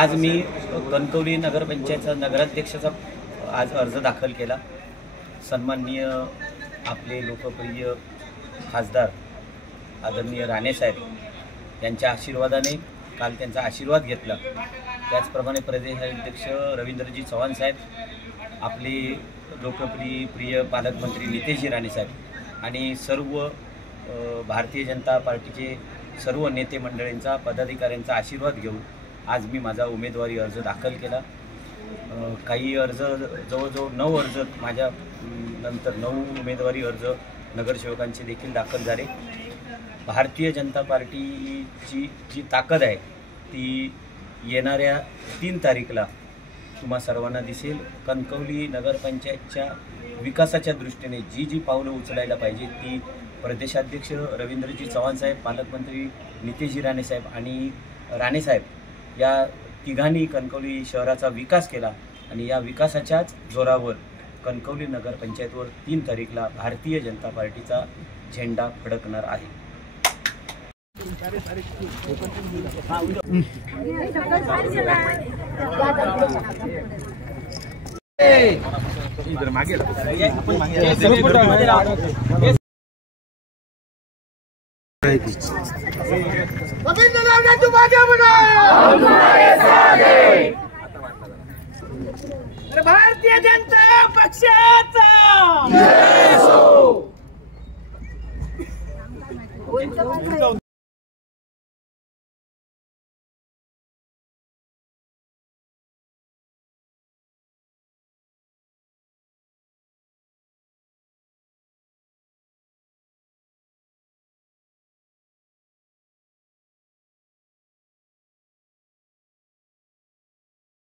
आज मी कणकवली नगरपंचायतचा नगराध्यक्षाचा आज अर्ज दाखल केला। सन्माननीय आपले लोकप्रिय खासदार आदरणीय राणे साहेब यांच्या आशीर्वादाने काल त्यांचा आशीर्वाद घेतला। त्याचप्रमाणे प्रदेशाध्यक्ष रवींद्रजी चव्हाण साहेब, आपले लोकप्रिय पालकमंत्री नितेशजी राणे साहेब आणि सर्व भारतीय जनता पार्टीचे सर्व नेते मंडळींचा पदाधिकाऱ्यांचा आशीर्वाद घेऊन आज मी माझा उमेदवारी अर्ज दाखल केला। काही अर्ज जवळजवळ 9 अर्ज माझ्या नंतर 9 उमेदवारी अर्ज नगरसेवकांचे देखील दाखल झाले। भारतीय जनता पार्टीची जी ताकद आहे ती येणाऱ्या 3 तारीखला तुम्हा सर्वांना दिसेल। कणकवली नगरपंचायतच्या विकासाच्या दृष्टीने जी पावलं उचलायला पाहिजे ती प्रदेशाध्यक्ष रवींद्रजी चव्हाण साहेब, पालकमंत्री नितेशजी राणे साहेब आणि राणे साहेब या तिघांनी कणकवली शहराचा विकास केला आणि या विकासाच्याच जोरावर कणकवली नगरपंचायतवर 3 तारीखला भारतीय जनता पार्टीचा झेंडा फडकणार आहे। भारतीय जनता पक्षाचा जय हो।